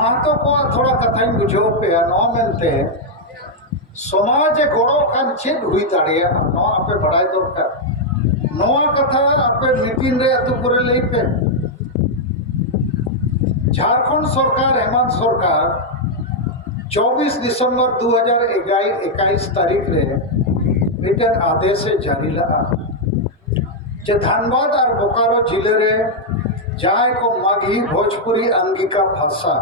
महतो को थोड़ा कथा बुझो पे मेनते समाज गड़ो खान चेक हुई दाड़िया आपे बड़ाई दरकार नोआ कथा आपे मीटिंग रे अतु करे लई पे झारखंड सरकार हेमंत सरकार 24 दिसंबर 2021 तारीख रे मिटन आदेश जारी लगा जे धनबाद और बोकारो जिले रे जहाँ को माघी भोजपुरी अंगिका भाषा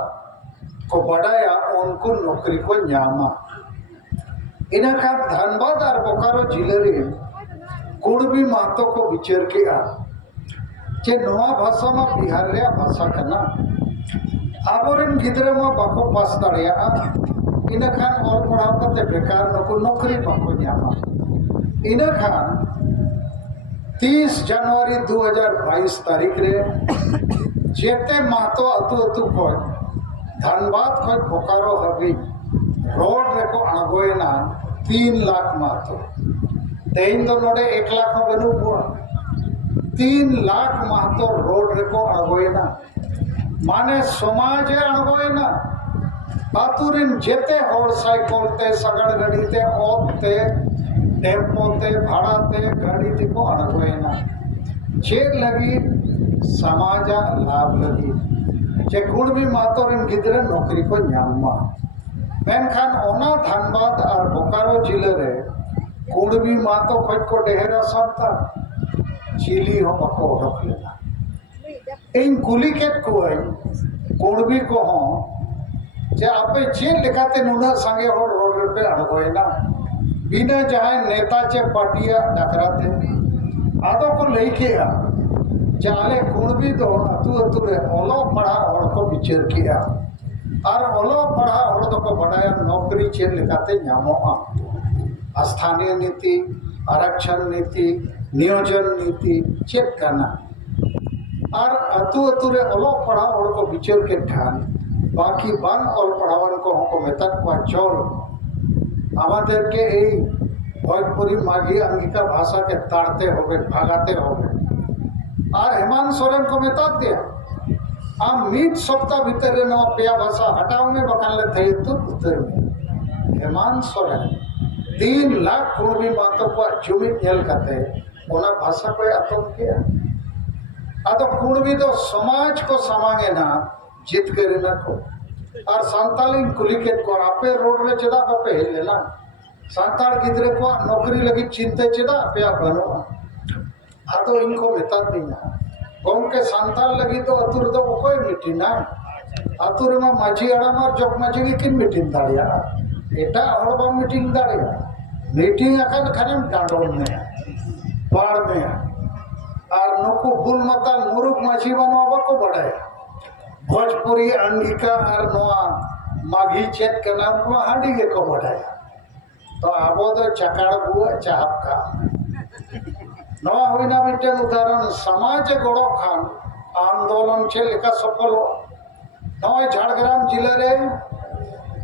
को बढ़ाया उनको नौकरी को न्यामा इना धनबाद और बोकारो जिले रे कुड़बी महतो को विचार किया जे नवा भाषा में बिहार रे भाषा कना आबोरेन गिद्रे में बाको पास दाड़िया इना ऑल पढ़ाव कते बेकार नको नौकरी बाको न्यामा इना 30 जनवरी 2022 तारीख रे जेते महतो अतु अतु खो धनबाद खो बोकारो हबी रोड रे को अणगोयना 3 लाख महतो तेन दो नोडे 1 लाख बनु बुआ 3 लाख महतो रोड रे को अणगोयना माने समाज अणगोयना आतुरिन जेते होड़ साइकिल ते सगड़ गाड़ी ते ओते टेम्पो ते भाड़ा ते गाड़ी ते को अणगोयना चेक लगी समाज लाभ लगी जे कुड़बी मातोरिन गिद्रे नौकरी को न्यामा मेनखान ओना धनबाद और बोकारो जिले रे कुड़बी मातो खोज को डेहरा संता चिली हो बको रख लेना इन कुली के कोई कुड़बी को हो जे आपे जे लेखाते नुना संगे हो रोड पे अणगोयना बिना जहां नेता चे पार्टिया डकराते आदो को लेके जाले कुड़बी दो अतु अतु रे ओलो पढ़ा और को विचार किया और ओलो पढ़ा और तो को बढ़ाया नौकरी चे लेखाते न्यामोआ स्थानीय नीति आरक्षण नीति नियोजन नीति चेक करना और अतु अतु रे ओलो पढ़ा और को विचार के ठान बाकी बान और पढ़ावन को हमको मेतक को चोल আমাদের के এই भोजपुरी माघी अंगिका भाषा के ताड़ते हो गए भागाते हो गए और हेमंत सोरेन को मेता दिया आम 1 सप्ताह भीतर न पेया भाषा हटाओ में बकान ले थे तो उत्तर में हेमंत सोरेन 3 लाख कुड़बी मातो को जुमित नेल करते ओना भाषा को आतंक किया आदो कुड़बी तो समाज को समांगे ना जीत करे ना को और संताली कुलिकेट को आपे रोड में चदा पे लेना संताल गिद्रे को नौकरी लगी चिंते चदा पे बनो आदो इनको मेता दिना गोम के संताल लगी तो अतुर तो कोई मीटिंग ना अतुर में माझी अड़ा मार जब माझी की किन मीटिंग दाड़िया एटा और बा मीटिंग दाड़िया मीटिंग अकन खनेम डांडोल में बाढ़ में और नुकु बुल मता मुरुक माझी बनवा को बढ़ाया भोजपुरी अंगिका और नोआ माघी चेत के नाम को हांडी के को बढ़ाया तो आबो तो चकाड़ बुआ चाहप का नोआ होइना मिटन उदाहरण समाज गड़ो खान आंदोलन छे लेका सफल हो नोआ झाड़ग्राम जिले रे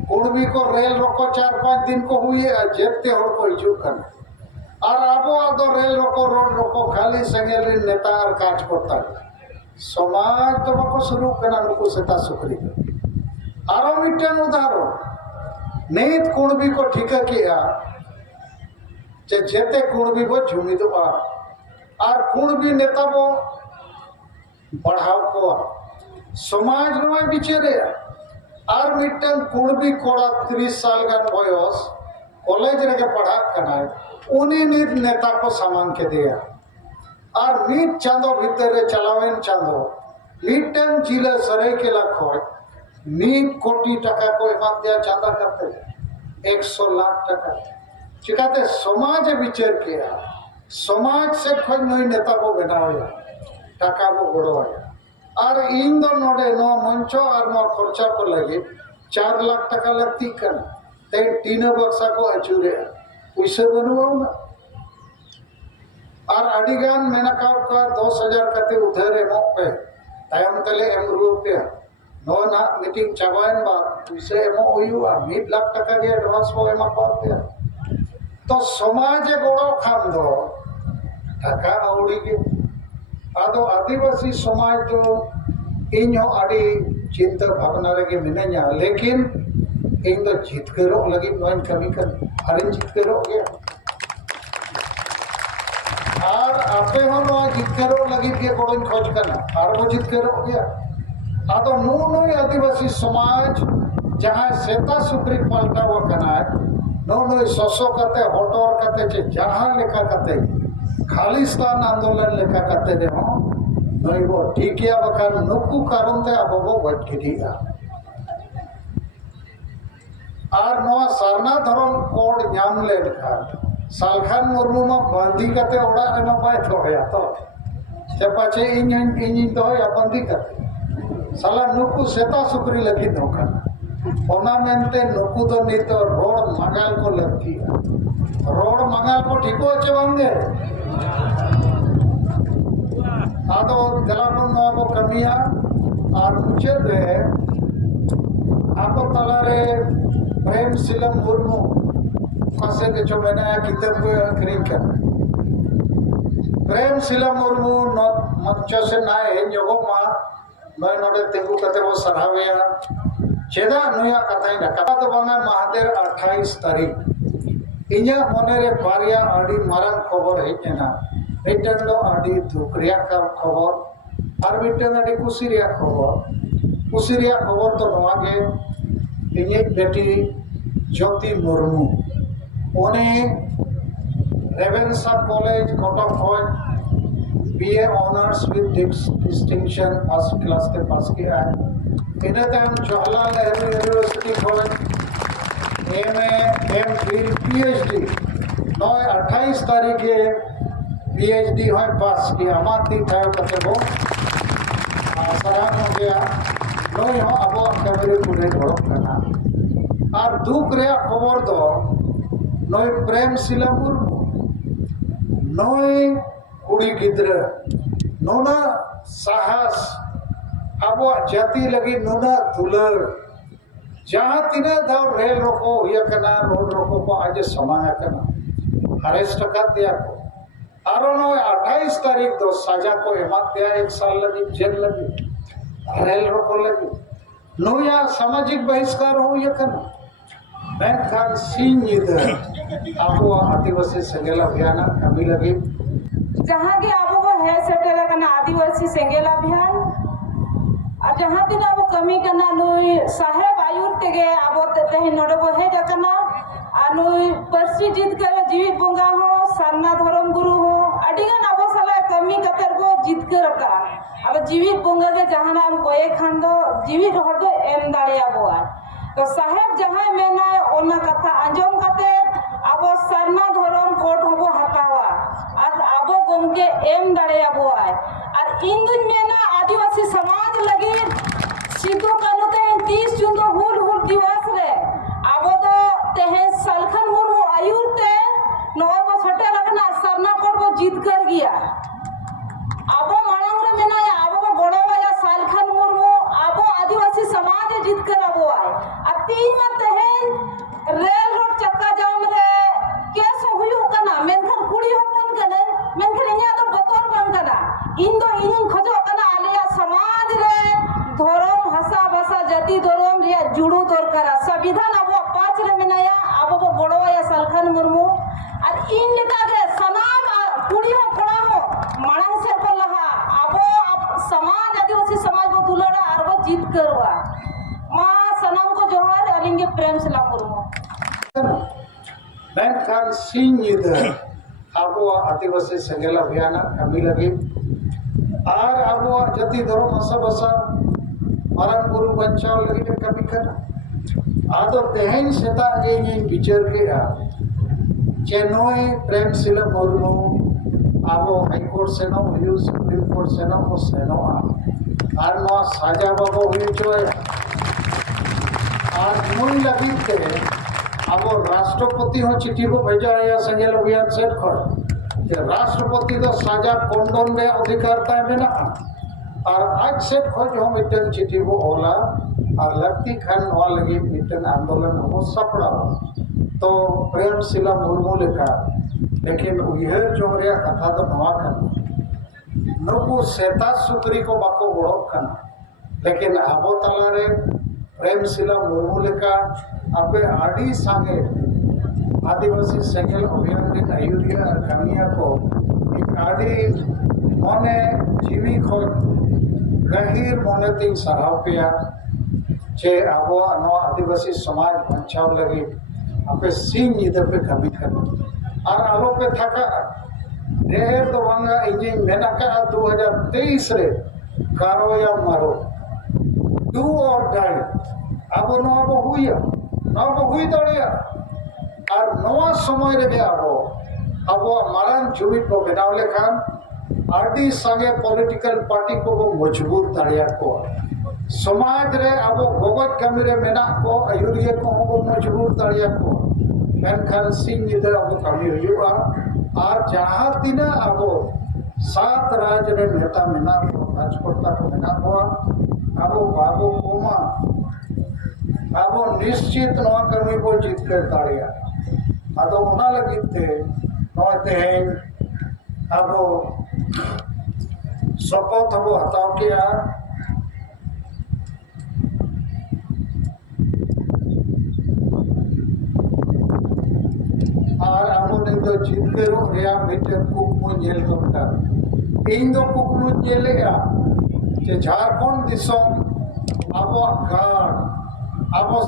कुड़बी को रेल रोको 4-5 दिन को हुई जेते होड़ को हिजू कन और आबो आदो रेल रोको रोड रोको खाली संगेली नेता और काज करता समाज तो बको शुरू करना नुकु सेता सुखरी आरो मिटन उदाहरण नीत कुड़बी को ठीका किया जे जेते कुड़बी को झुमी दो और कुड़बी नेता वो बढ़ाव को समाज नोय बिचारे और मिटन कुड़बी कोड़ा 30 साल गान बयस कॉलेज रे के पढ़ा कना उनी नीत नेता को सामान के दिया और 1 चांदो भीतर चलावेन चांदो मिटन जिले सरायकेला खोज 1 कोटी टका को एमाद दिया चांदा करते 100 लाख टका चिकाते समाज विचार किया समाज से खोज नई नेता को बनाया टका को गड़वाया और इन दो नोडे नो मंचो और नो खर्चा को लगे 4 लाख टका लगती कर ते 3 बक्सा को अचूरे उसे बनवाओ ना और अडिगान मेनकाव का 10,000 कते उधर एमो पे तायम तले एम रुपया नो ना मीटिंग चाबायन बात उसे एमो हुआ 1 लाख टका के एडवांस को एमा पाते तो समाज गोड़ो खान दो टका औड़ी के आदो आदिवासी समाज तो इन अड़ी चिंता भावना रगे मिनाया लेकिन इन तो जितकरो लगी नोइन कमी कर हरिन जितकरो गया और आपे हो नो जितकरो लगी के कोड़न खोज करना और वो जितकरो गया आदो नो नो आदिवासी समाज जहां सेता सुक्री पलटा वो कना नो नो सोसो कते होटोर कते चे जहां लेखा कते खालिस्तान आंदोलन लेखा कते दे हो नोई वो ठीकिया बखान नुकु कारण ते अब वो वट गिरिया और नवा सरना धर्म कोड नाम ले लिखा सालखान मुर्मू मा बंदी कते ओड़ा रे मा पाए थोया तो ते पाछे इन तो या बंदी कते साला नुकु सेता सुक्री लगी नोका ओना मेनते नुकु तो नहीं तो रोड मंगाल को लगती है रोड मंगाल को ठीको अच्छे बंगे आदो गलापन नो को कमिया और मुझे दे आपको तलारे प्रेम सिलम मुर्मू कसे के जो मैंने किताब को करीब कर प्रेम सिलम मुर्मू नो मच्चो से नाए जोगो मा नोय नोडे तेगु कते वो सराविया चेदा नुया कथाई ना कथा तो बंगा महादेव 28 तारीख इन्या मोने रे बारिया आड़ी मारन खबर हेजना मिटन दो आड़ी दुकरिया का खबर और मिटन आड़ी कुसिरिया खबर तो नवा के इन्ये बेटी ज्योति मुर्मू ओने रेवेन्सा कॉलेज कटक होय BA honours with distinction first class के पास किया है इन्हें तम Jawaharlal Nehru university college MPhil PhD 28 तारीख के पीएचडी है पास की अमाती था कते वो सराहन हो गया नोई हो अब कैमरे पूरे धड़क करना और दुख रे खबर दो नोई प्रेम सिला मुर्मू नोई कुड़ी गिद्र नोना साहस अब जाति लगी नोना दुलर जहाँ तीना दाव रेल रोको हुआ करना रोड रोको को आज समाया करना अरेस्ट कर दिया को और 28 तारीख दो सजा को एमत दिया 1 साल लगी जेल लगी रेल रोको लगी नोया सामाजिक बहिष्कार हो ये करना मैं खान सिंह इधर आपको आदिवासी संगेल अभियान कमी लगी जहाँ के आपको वो है सेटल करना आदिवासी संगेल अभियान और जहाँ दिन अब कमी करना नुई साहेब आयुर तेगे अब तेहे नोडे वो है करना अनुई परसी जीत कर जीवित बोंगा हो सरना धर्म गुरु हो अडिगन अब साला कमी कतर को जीत कर का अब जीवित बोंगा के जहाँ नाम कोई खान दो जीवित हर दो एम दाड़िया बोआ तो साहेब जहाँ मेना ओना कथा अंजम कते अब सरना धर्म कोट हो हटावा आज अब गोमके एम दाड़िया बोआ और इन दिन मेना आदिवासी समाज लगी सिद्धू कानू ते 30 जून तो हुल दिवस रे अब तो तेहे सालखन मुर्मू आयुर ते 9 बछटे रखना सरना कोट को जीत कर गया अब मांग रे मेना अब गोड़वा या सालखन मुर्मू अब आदिवासी समाज जीत कर अब आए अति मत है रेल रोड चक्का जाम रे केस हुई कना मेनखन कुड़ी होपन कने मेनखन इया तो बतौर बन कना इन दो इन खजो कना आलिया समाज रे धर्म हसा भाषा जाति धर्म रे जुड़ू दरकार संविधान अब 5 रे मेनाया अब वो गोड़वा या सालखन मुर्मू और इन लेका के सनाम कुड़ी हो पड़ा हो मांग से पर लहा अब समाज आदिवासी समाज वो दुलड़ा और वो जीत करवा मां सनम को जोहार अलिंगे प्रेम सिला मुर्मू मैं खान सिंह इधर अब आदिवासी संगेल अभियान कमी लगी और अब जाति धर्म हसा बसा मरण गुरु बचाव लगी कमी करना आदो तेहन सेता ये विचार के चेनोय प्रेम सिला मुर्मू अब हाईकोर्ट से नो हुई सुप्रीम कोर्ट से नो वो सेनो और नो साजा बाबो हुई जो आज मुई लगी थे अब राष्ट्रपति हो चिट्ठी को भेजा या संगेल अभियान सेट कर राष्ट्रपति तो साजा कंडोन में अधिकार में ना और आज सेट खोज हो मिटन चिट्ठी को ओला और लगती खान नवा लगी मिटन आंदोलन हो सपड़ा तो प्रेम सिला मुर्मू लिखा लेकिन उयहर जोरिया कथा तो नवा करना नुकु सेता सुक्री को बाको गोड़ो करना लेकिन आबो तलारे प्रेमशिला मुर्मू लेका आपे आड़ी सांगे आदिवासी सेंगेल अभियान दिन आयुरिया कामिया को एक आड़ी मने जीवी खोज गहीर मने तीन सराव पिया जे आबो नो आदिवासी समाज बचाव लगी आपे सिंह इधर पे कमी कर और आलो पे थका ढेर तो वांगा इंजिन मेना का 2023 रे कारो या मारो डू और डाई आबो नो आबो हुई दड़िया और नवा समय रे आबो मारान जुमित को बनाव लेखान आरडी संगे पॉलिटिकल पार्टी को मजबूर दाड़िया को समाज रे आबो गोगज कमी रे मेना को आयुरिया को मजबूर दाड़िया को मेनखान सिंह इधर आबो कमी हुआ और जहाँ तीना आबो 7 राज रे नेता मेना को राजकोटा को मेना को आबो बाबू कोमा आबो निश्चित नवा कमी को जीत कर दाड़िया आदो उना लगिते नवा तेहें आबो शपथ आबो हताव किया और आबो निंदो जीत करो रिया मिटे कुकमु जेल दोटा इन दो कुकमु जेलेगा जे झारखंड दिसोम आबो गाड़ आबो